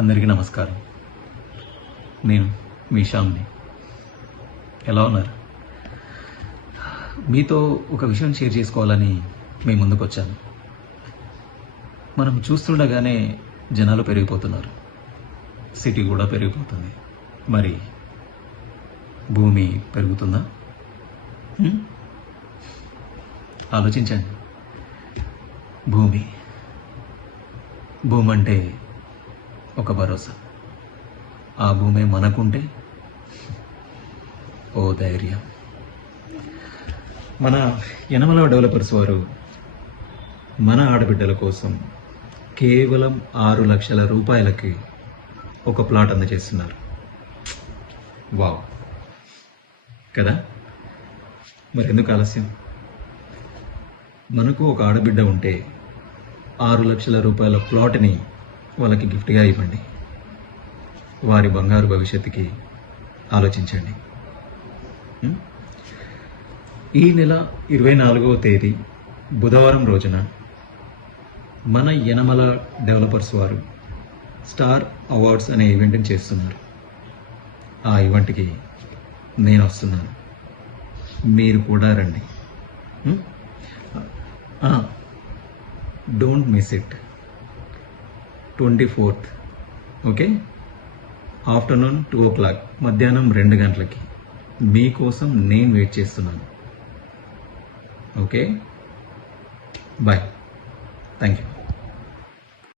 అందరికీ నమస్కారం. నేను మీ శ్యామ్ని. ఎలా ఉన్నారు? మీతో ఒక విషయం షేర్ చేసుకోవాలని మీ ముందుకు వచ్చాను. మనం చూస్తుండగానే జనాలు పెరిగిపోతున్నారు, సిటీ కూడా పెరిగిపోతుంది. మరి భూమి పెరుగుతుందా? ఆలోచించండి. భూమి అంటే ఒక భరోసా. ఆ భూమి మనకుంటే ఓ ధైర్యం. మన యనమల డెవలపర్స్ వారు మన ఆడబిడ్డల కోసం కేవలం 6 లక్షల రూపాయలకి ఒక ప్లాట్ అందజేస్తున్నారు. వావ్ కదా? మరి ఎందుకు ఆలస్యం? మనకు ఒక ఆడబిడ్డ ఉంటే 6 లక్షల రూపాయల ప్లాట్ని వాళ్ళకి గిఫ్ట్గా ఇవ్వండి. వారి బంగారు భవిష్యత్తుకి ఆలోచించండి. ఈ నెల 24వ తేదీ బుధవారం రోజున మన యనమల డెవలపర్స్ వారు స్టార్ అవార్డ్స్ అనే ఈవెంట్ని చేస్తున్నారు. ఆ ఈవెంట్కి నేను వస్తున్నాను, మీరు కూడా రండి. Don't miss it. 24th, okay? Afternoon 2 o'clock, మధ్యాహ్నం 2 గంటలకి మీకోసం నేను వెయిట్ చేస్తున్నాను. Okay, bye, thank you.